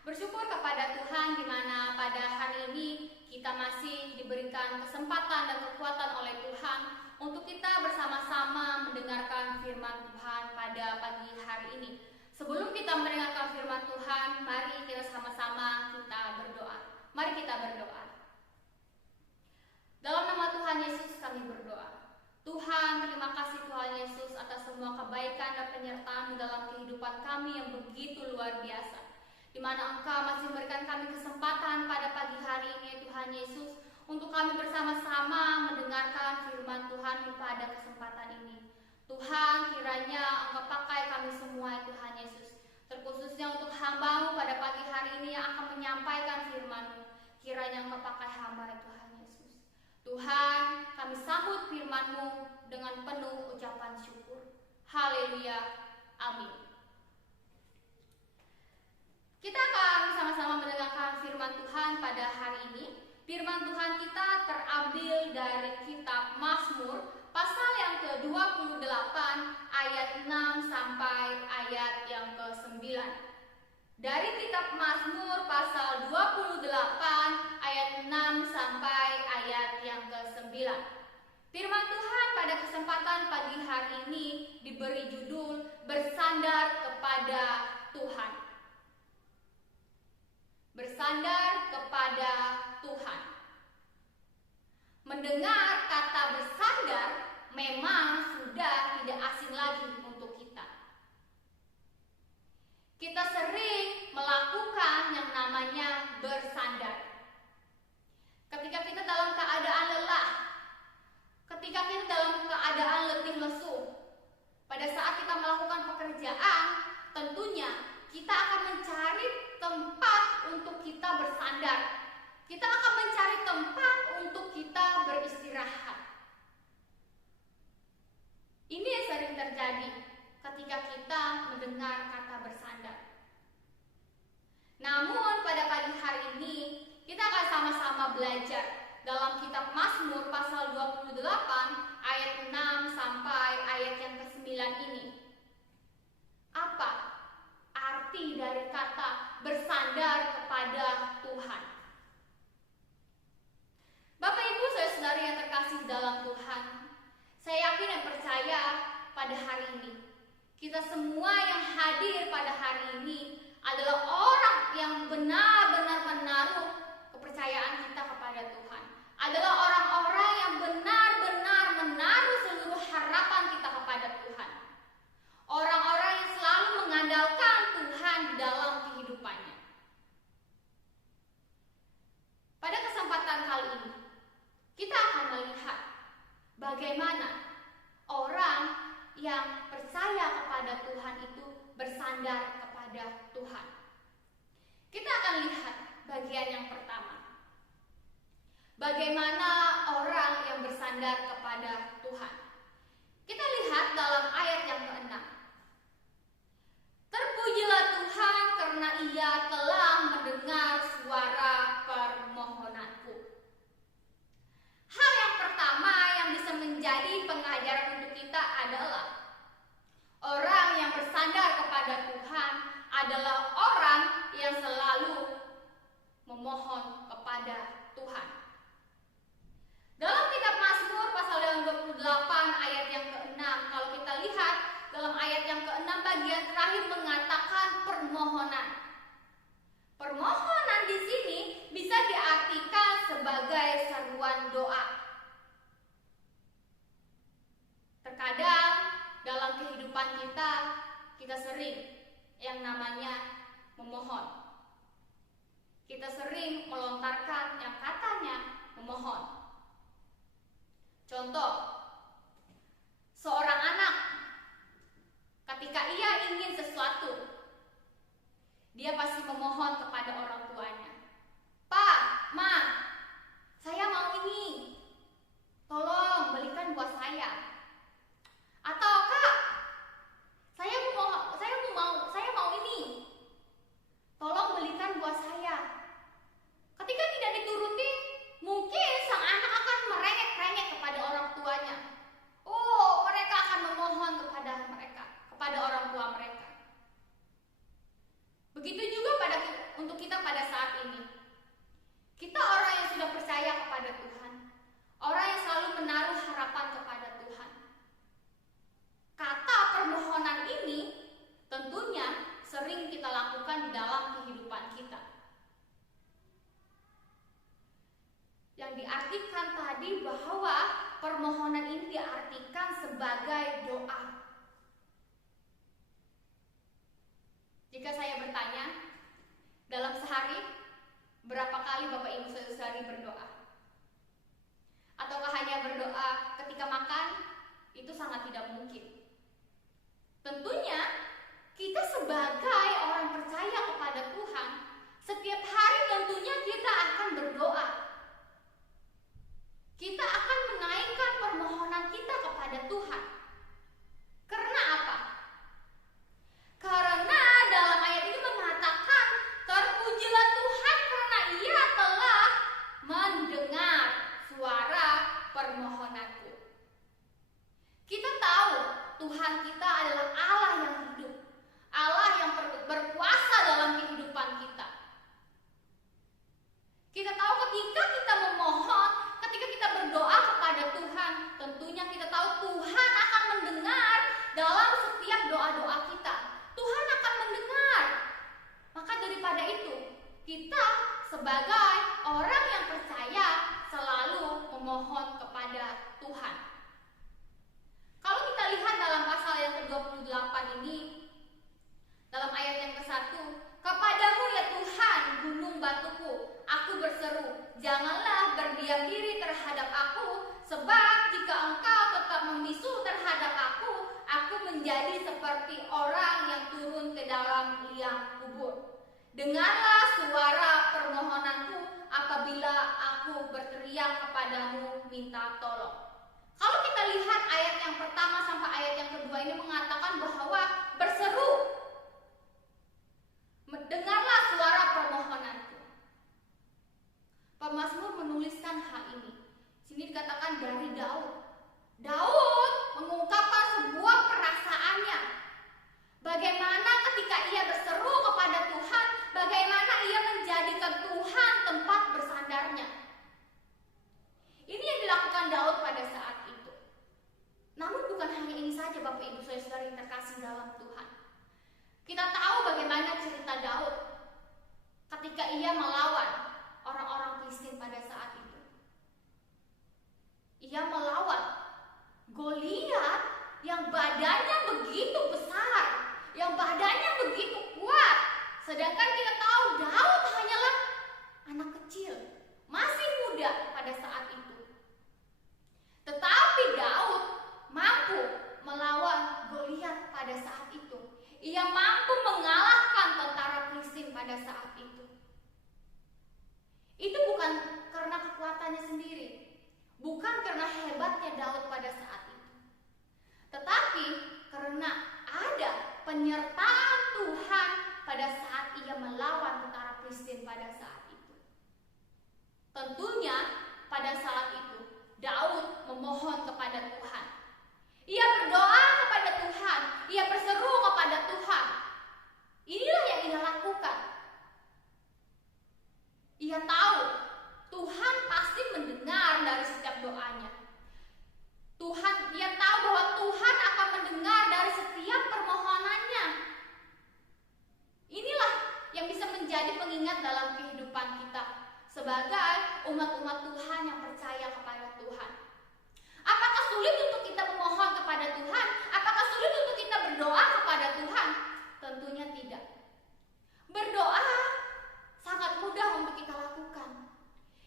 Bersyukur kepada Tuhan di mana pada hari ini kita masih diberikan kesempatan dan kekuatan oleh Tuhan untuk kita bersama-sama mendengarkan firman Tuhan pada pagi hari ini. Sebelum kita mendengarkan firman Tuhan, mari kita sama-sama kita berdoa. Mari kita berdoa. Dalam nama Tuhan Yesus kami berdoa. Tuhan, terima kasih Tuhan Yesus atas semua kebaikan dan penyertaan dalam kehidupan kami yang begitu luar biasa. Di mana Engkau masih memberikan kami kesempatan pada pagi hari ini Tuhan Yesus untuk kami bersama-sama mendengarkan firman Tuhan pada kesempatan ini. Tuhan, kiranya Engkau pakai kami semua Tuhan Yesus, terkhususnya untuk hamba-Mu pada pagi hari ini yang akan menyampaikan firman-Mu. Kiranya Engkau pakai hamba Tuhan Yesus. Tuhan, kami sambut firman-Mu dengan penuh ucapan syukur. Haleluya. Amin. Kita akan sama-sama mendengarkan firman Tuhan pada hari ini. Firman Tuhan kita terambil dari kitab Mazmur pasal yang ke-28 ayat 6 sampai ayat yang ke-9. Dari kitab Mazmur pasal 28 ayat 6 sampai ayat yang ke-9. Firman Tuhan pada kesempatan pagi hari ini diberi judul Bersandar kepada Tuhan. Bersandar kepada Tuhan. Mendengar kata bersandar memang sudah tidak asing lagi untuk kita. Kita sering melakukan yang namanya bersandar. Ketika kita dalam keadaan lelah, ketika kita dalam keadaan letih lesu, pada saat kita melakukan pekerjaan, tentunya kita akan mencari tempat untuk kita bersandar. Kita akan mencari tempat untuk kita beristirahat. Ini yang sering terjadi ketika kita mendengar kata bersandar. Namun pada pagi hari ini kita akan sama-sama belajar dalam kitab Mazmur pasal 28 ayat 6 sampai ayat yang ke-9 ini. Apa arti dari kata bersandar kepada Tuhan? Bapak Ibu saudara-saudari yang terkasih dalam Tuhan, saya yakin dan percaya pada hari ini kita semua yang hadir pada hari ini adalah orang yang benar-benar menaruh kepercayaan kita kepada Tuhan. Adalah orang-orang yang benar-benar menaruh seluruh harapan kita kepada Tuhan. Orang-orang yang selalu mengandalkan Tuhan di dalam kehidupannya. Pada kesempatan kali ini, kita akan melihat bagaimana orang yang percaya kepada Tuhan itu bersandar kepada Tuhan. Kita akan lihat bagian yang pertama. Bagaimana orang yang bersandar kepada Tuhan. Kita lihat dalam ayat yang ke-6. Terpujilah Tuhan karena Ia telah mendengar suara permohonanku. Hal yang pertama yang bisa menjadi pengajaran untuk kita adalah orang yang bersandar kepada Tuhan adalah orang yang selalu memohon kepada Tuhan. Dalam kitab Mazmur pasal yang 28 ayat yang ke-6, kalau kita lihat dalam ayat yang ke-6 bagian terakhir mengatakan permohonan. Permohonan di sini bisa diartikan sebagai seruan doa. Terkadang dalam kehidupan kita sering yang namanya memohon. Kita sering melontarkan yang katanya memohon. Contoh, seorang anak ketika ia ingin sesuatu, dia pasti memohon kepada orang tuanya. Pak, Ma, saya mau ini, tolong belikan buat saya. Atau Kak, saya mau ini, tolong belikan buat saya. Ketika tidak dituruti, mungkin sang anak akan merengek-rengek kepada orang tuanya. Oh, mereka akan memohon kepada orang tua mereka. Begitu juga untuk artikan sebagai doa. Jika saya bertanya, dalam sehari berapa kali Bapak Ibu Saudari berdoa? Ataukah hanya berdoa ketika makan? Itu sangat tidak mungkin. Tentunya kita sebagai orang percaya kepada Tuhan, setiap hari tentunya kita akan berdoa. Kita akan menaikkan permohonan kita kepada Tuhan. Karena apa? Karena dalam ayat ini mengatakan, terpujilah Tuhan karena Ia telah mendengar suara permohonanku. Kita tahu Tuhan kita adalah Allah yang hidup, Allah yang berkuasa dalam kehidupan kita. Kita tahu ketika kita memohon, ketika kita berdoa kepada Tuhan, tentunya kita tahu Tuhan akan mendengar dalam setiap doa-doa kita. Tuhan akan mendengar. Maka daripada itu, kita sebagai orang yang percaya selalu memohon kepada Tuhan. Kalau kita lihat dalam pasal yang ke-28 ini, dalam ayat yang ke-1, kepadamu ya Tuhan, gunung batuku, aku berseru, janganlah berdiam diri terhadap aku, sebab jika engkau tetap membisu terhadap aku menjadi seperti orang yang turun ke dalam liang kubur. Dengarlah suara permohonanku apabila aku berteriak kepadamu minta tolong. Kalau kita lihat ayat yang pertama sampai ayat yang kedua ini mengatakan bahwa berseru, dengarlah suara permohonanku. Pemazmur menuliskan hal ini. Sini dikatakan dari Daud. Daud mengungkapkan sebuah perasaannya. Bagaimana ketika ia berseru kepada Tuhan, bagaimana ia menjadikan Tuhan tempat bersandarnya. Ini yang dilakukan Daud pada saat itu. Namun bukan hanya ini saja Bapak Ibu Saudara yang terkasih dalam Tuhan. Kita tahu bagaimana cerita Daud ketika ia melawan orang-orang Filistin pada saat itu. Ia melawan Goliat yang badannya begitu besar, yang badannya begitu kuat. Sedangkan kita tahu Daud hanyalah anak kecil, masih muda pada saat itu. Tetapi Daud mampu melawan Goliat pada saat itu. Ia mampu mengalahkan tentara Filistin pada saat itu. Itu bukan karena kekuatannya sendiri, bukan karena hebatnya Daud pada saat itu, tetapi karena ada penyertaan Tuhan pada saat ia melawan tentara Filistin pada saat itu. Tentunya pada saat itu Daud memohon kepada Tuhan. Ia berdoa kepada Tuhan, ia berseru kepada Tuhan. Inilah yang ia lakukan. Ia tahu Tuhan pasti mendengar dari setiap doanya. Ia tahu bahwa Tuhan akan mendengar dari setiap permohonannya. Inilah yang bisa menjadi pengingat dalam kehidupan kita sebagai umat-umat Tuhan yang percaya kepada Tuhan. Apakah sulit untuk kita memohon kepada Tuhan? Apakah sulit untuk kita berdoa kepada Tuhan? Tentunya tidak. Berdoa sangat mudah untuk kita lakukan.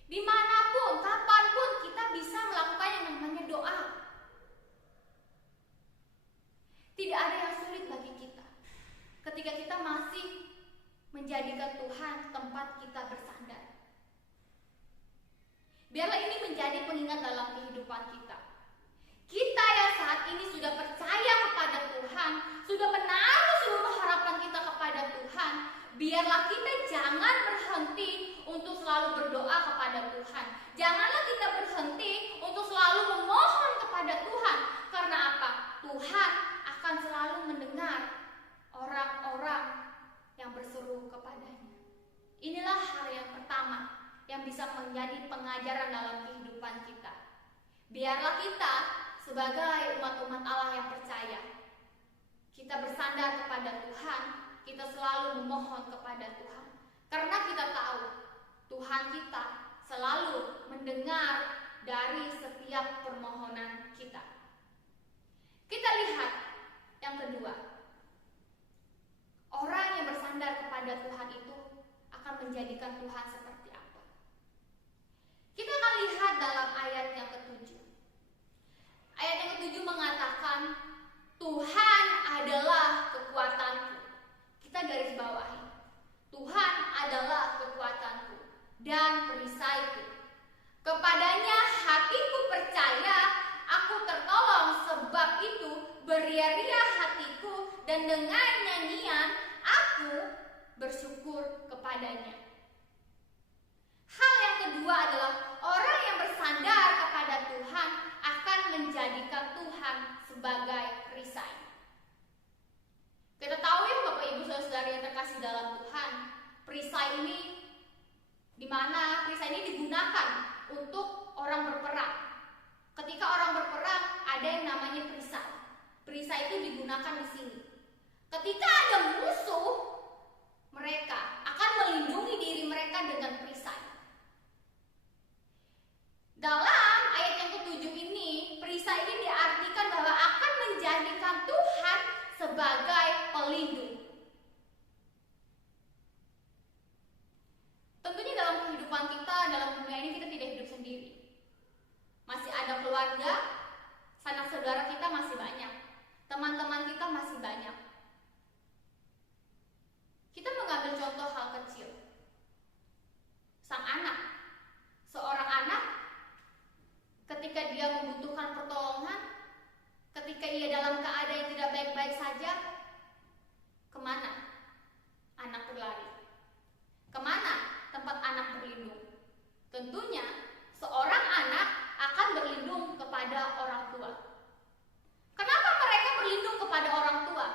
Dimanapun, kapanpun kita bisa melakukan yang namanya doa. Tidak ada yang sulit bagi kita ketika kita masih menjadikan Tuhan tempat kita bersandar. Biarlah ini menjadi pengingat dalam kehidupan kita. Kita yang saat ini sudah percaya kepada Tuhan, sudah menaruh seluruh harapan kita kepada Tuhan, biarlah kita jangan berhenti untuk selalu berdoa kepada Tuhan. Janganlah kita berhenti untuk selalu memohon kepada Tuhan. Karena apa? Tuhan akan selalu mendengar orang-orang yang berseru kepadanya. Inilah hal yang pertama yang bisa menjadi pengajaran dalam kehidupan kita. Biarlah kita sebagai umat-umat Allah yang percaya, kita bersandar kepada Tuhan, kita selalu memohon kepada Tuhan. Karena kita tahu Tuhan kita selalu mendengar dari setiap permohonan kita. Tuhan adalah kekuatanku. Kita garis bawahi. Tuhan adalah kekuatanku dan perisaiku. Kepadanya hatiku percaya, aku tertolong, sebab itu beria-ria hatiku, dan dengan nyanyian aku bersyukur kepadanya. Hal yang kedua adalah orang yang bersandar kepada Tuhan akan menjadikan Tuhan sebagai perisai. Kita tahu ya Bapak Ibu Saudara yang terkasih dalam Tuhan, perisai ini di mana perisai ini digunakan untuk orang berperang. Ketika orang berperang ada yang namanya perisai. Perisai itu digunakan di sini. Ketika ada musuh, mereka akan melindungi diri mereka dengan perisai. Dalam ayat yang ke-7 ini, perisai ini diartikan bahwa akan menjadikan Tuhan sebagai pelindung. Tentunya dalam kehidupan kita, dalam dunia ini kita tidak hidup sendiri. Masih ada keluarga, sanak saudara kita masih banyak, teman-teman kita masih banyak. Kita mengambil contoh hal kecil. Sang anak, seorang anak ketika dia membutuhkan pertolongan, ketika ia dalam keadaan yang tidak baik-baik saja, kemana anak berlari? Kemana tempat anak berlindung? Tentunya seorang anak akan berlindung kepada orang tua. Kenapa mereka berlindung kepada orang tua?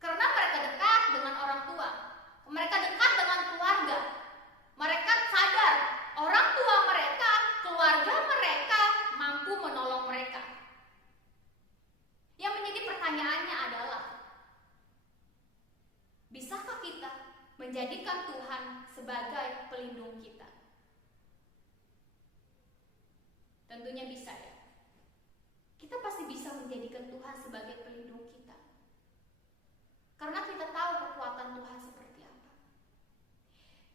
Karena mereka dekat dengan orang tua. Mereka dekat dengan keluarga. Mereka sadar orang tua mereka, keluarga mereka mampu menolong mereka. Yang menjadi pertanyaannya adalah, bisakah kita menjadikan Tuhan sebagai pelindung kita? Tentunya bisa ya. Kita pasti bisa menjadikan Tuhan sebagai pelindung kita. Karena kita tahu kekuatan Tuhan seperti apa.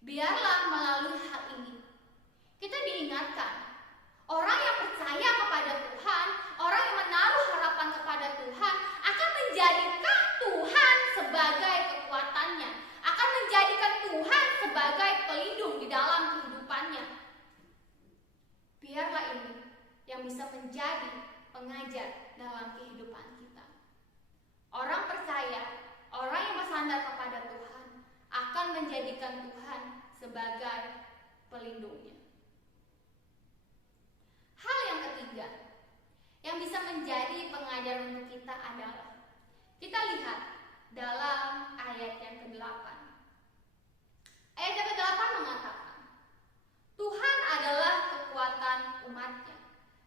Biarlah melalui hal ini kita diingatkan, orang yang percaya kepada Tuhan, orang yang menaruh harapan kepada Tuhan akan menjadikan Tuhan sebagai kekuatannya, akan menjadikan Tuhan sebagai pelindung di dalam kehidupannya. Biarlah ini yang bisa menjadi pengajar dalam kehidupan kita. Orang percaya, orang yang bersandar kepada Tuhan akan menjadikan Tuhan sebagai pelindungnya. Hal yang ketiga yang bisa menjadi pengajar untuk kita adalah, kita lihat dalam ayat yang ke-8. Ayat yang ke-8 mengatakan, Tuhan adalah kekuatan umatnya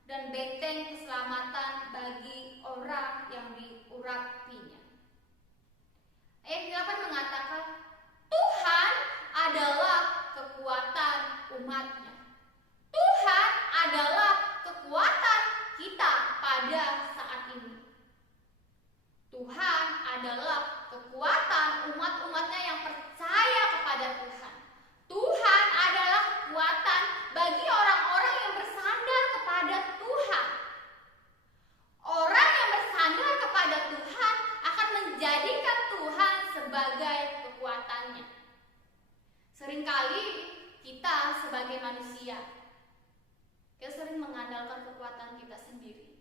dan benteng keselamatan bagi orang yang diurapinya. Ayat 8 mengatakan, Tuhan adalah kekuatan umatnya. Tuhan adalah kekuatan kita pada saat ini. Tuhan adalah kekuatan umat-umatnya yang percaya kepada Tuhan. Tuhan adalah kekuatan bagi orang-orang yang bersandar kepada Tuhan. Orang yang bersandar kepada Tuhan akan menjadikan Tuhan sebagai kekuatannya. Seringkali kita sebagai manusia, kita sering mengandalkan kekuatan kita sendiri.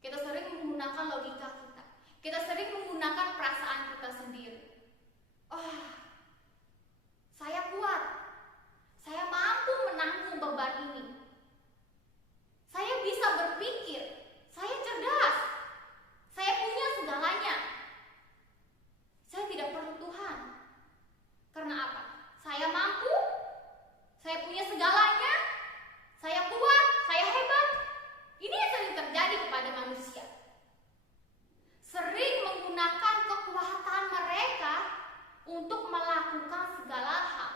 Kita sering menggunakan logika kita. Kita sering menggunakan perasaan kita sendiri. Oh, saya kuat. Saya mampu menanggung beban ini. Saya bisa berpikir. Saya cerdas. Saya punya segalanya. Saya tidak perlu Tuhan. Karena apa? Saya mampu. Saya punya segalanya. Saya kuat. Saya hebat. Ini yang sering terjadi kepada manusia. Sering menggunakan kekuatan mereka untuk melakukan segala hal.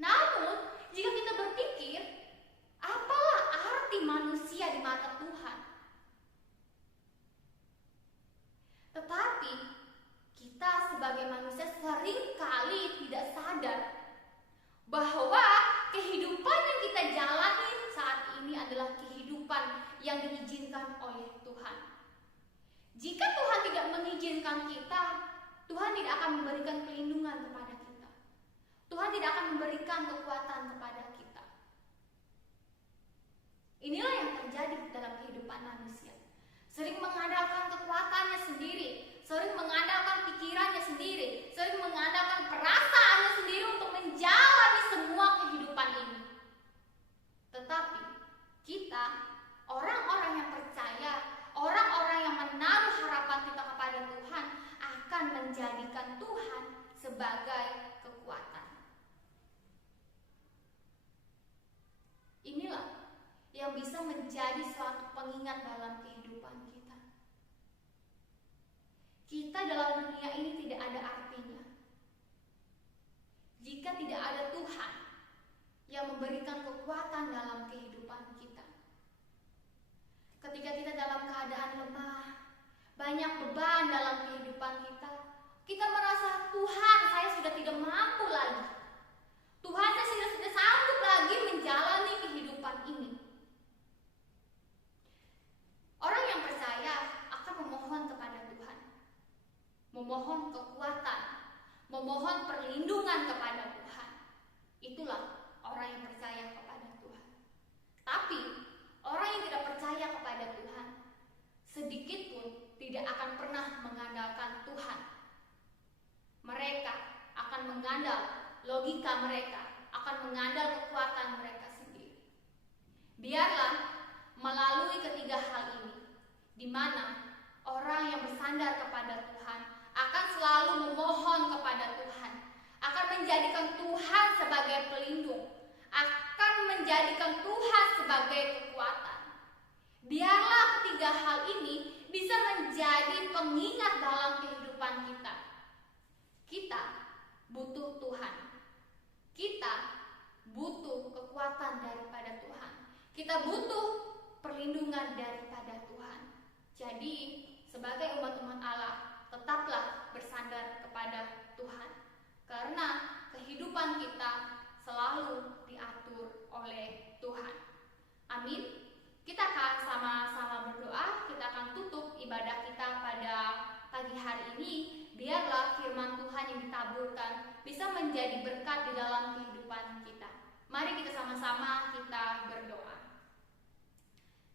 Namun, jika kita berpikir, apalah arti manusia di mata Tuhan? Tetapi, kita sebagai manusia seringkali tidak sadar bahwa kehidupan yang kita jalani saat ini adalah kehidupan yang diizinkan oleh Tuhan. Jika Tuhan tidak mengizinkan kita, Tuhan tidak akan memberikan pelindungan kepada kita. Tuhan tidak akan memberikan kekuatan kepada kita. Inilah yang terjadi dalam kehidupan manusia. Sering mengandalkan kekuatannya sendiri, sering mengandalkan pikirannya sendiri, sering mengandalkan perasaannya sendiri untuk menjalani semua kehidupan ini. Tetapi kita, orang-orang yang percaya, orang-orang yang menaruh harapan kita kepada Tuhan, akan menjadikan Tuhan sebagai kekuatan. Inilah yang bisa menjadi suatu pengingat dalam kehidupan kita. Kita dalam dunia ini tidak ada artinya jika tidak ada Tuhan yang memberikan kekuatan dalam kehidupan kita. Ketika kita dalam keadaan lemah, banyak beban dalam kehidupan kita, kita merasa, Tuhan, saya sudah tidak mampu lagi. Tuhan, saya sudah tidak sanggup lagi menjalani kehidupan ini. Orang yang percaya akan memohon kepada Tuhan, memohon kekuatan, memohon perlindungan kepada Tuhan. Itulah orang yang percaya kepada Tuhan. Tapi orang yang tidak percaya kepada Tuhan, sedikit pun tidak akan pernah mengandalkan Tuhan. Mereka akan mengandal logika mereka, akan mengandal kekuatan mereka sendiri. Biarlah melalui ketiga hal ini, di mana orang yang bersandar kepada Tuhan akan selalu memohon kepada Tuhan, akan menjadikan Tuhan sebagai pelindung, akan menjadikan Tuhan sebagai kekuatan. Biarlah ketiga hal ini bisa menjadi pengingat dalam kehidupan kita. Kita butuh Tuhan. Kita butuh kekuatan daripada Tuhan. Kita butuh perlindungan daripada Tuhan. Jadi, sebagai umat-umat Allah, tetaplah bersandar kepada Tuhan. Karena kehidupan kita selalu diatur oleh Tuhan. Amin. Kita akan sama-sama berdoa. Kita akan tutup ibadah kita pada pagi hari ini. Biarlah firman Tuhan yang ditaburkan bisa menjadi berkat di dalam kehidupan kita. Mari kita sama-sama kita berdoa.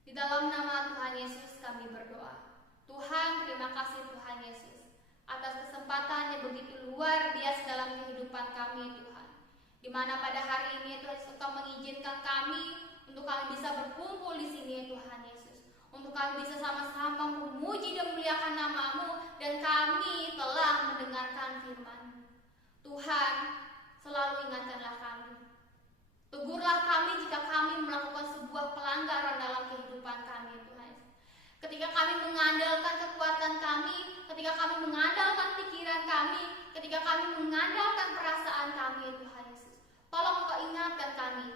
Di dalam nama Tuhan Yesus kami berdoa. Tuhan, terima kasih Tuhan Yesus atas kesempatan yang begitu luar biasa dalam kehidupan kami Tuhan. Di mana pada hari ini Tuhan Yesus Engkau mengizinkan kami untuk kami bisa berkumpul di sini Tuhan Yesus. Untuk kami bisa sama-sama memuji dan memuliakan nama-Mu, dan kami telah mendengarkan firman. Tuhan, selalu ingatkanlah kami. Tegurlah kami jika kami melakukan sebuah pelanggaran dalam kehidupan kami Tuhan. Ketika kami mengandalkan kekuatan kami, ketika kami mengandalkan pikiran kami, ketika kami mengandalkan perasaan kami Tuhan Yesus, tolong Engkau ingatkan kami.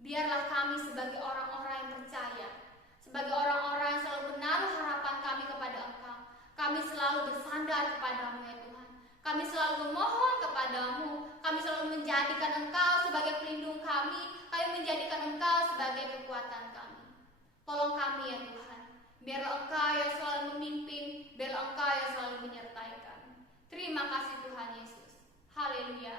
Biarlah kami sebagai orang-orang yang percaya, sebagai orang-orang yang selalu menaruh harapan kami kepada Engkau, kami selalu bersandar kepadamu ya Tuhan. Kami selalu memohon kepadamu, kami selalu menjadikan Engkau sebagai pelindung kami menjadikan Engkau sebagai kekuatan kami. Tolong kami ya Tuhan, biarlah Engkau yang selalu memimpin, biarlah Engkau yang selalu menyertai kami. Terima kasih Tuhan Yesus. Haleluya.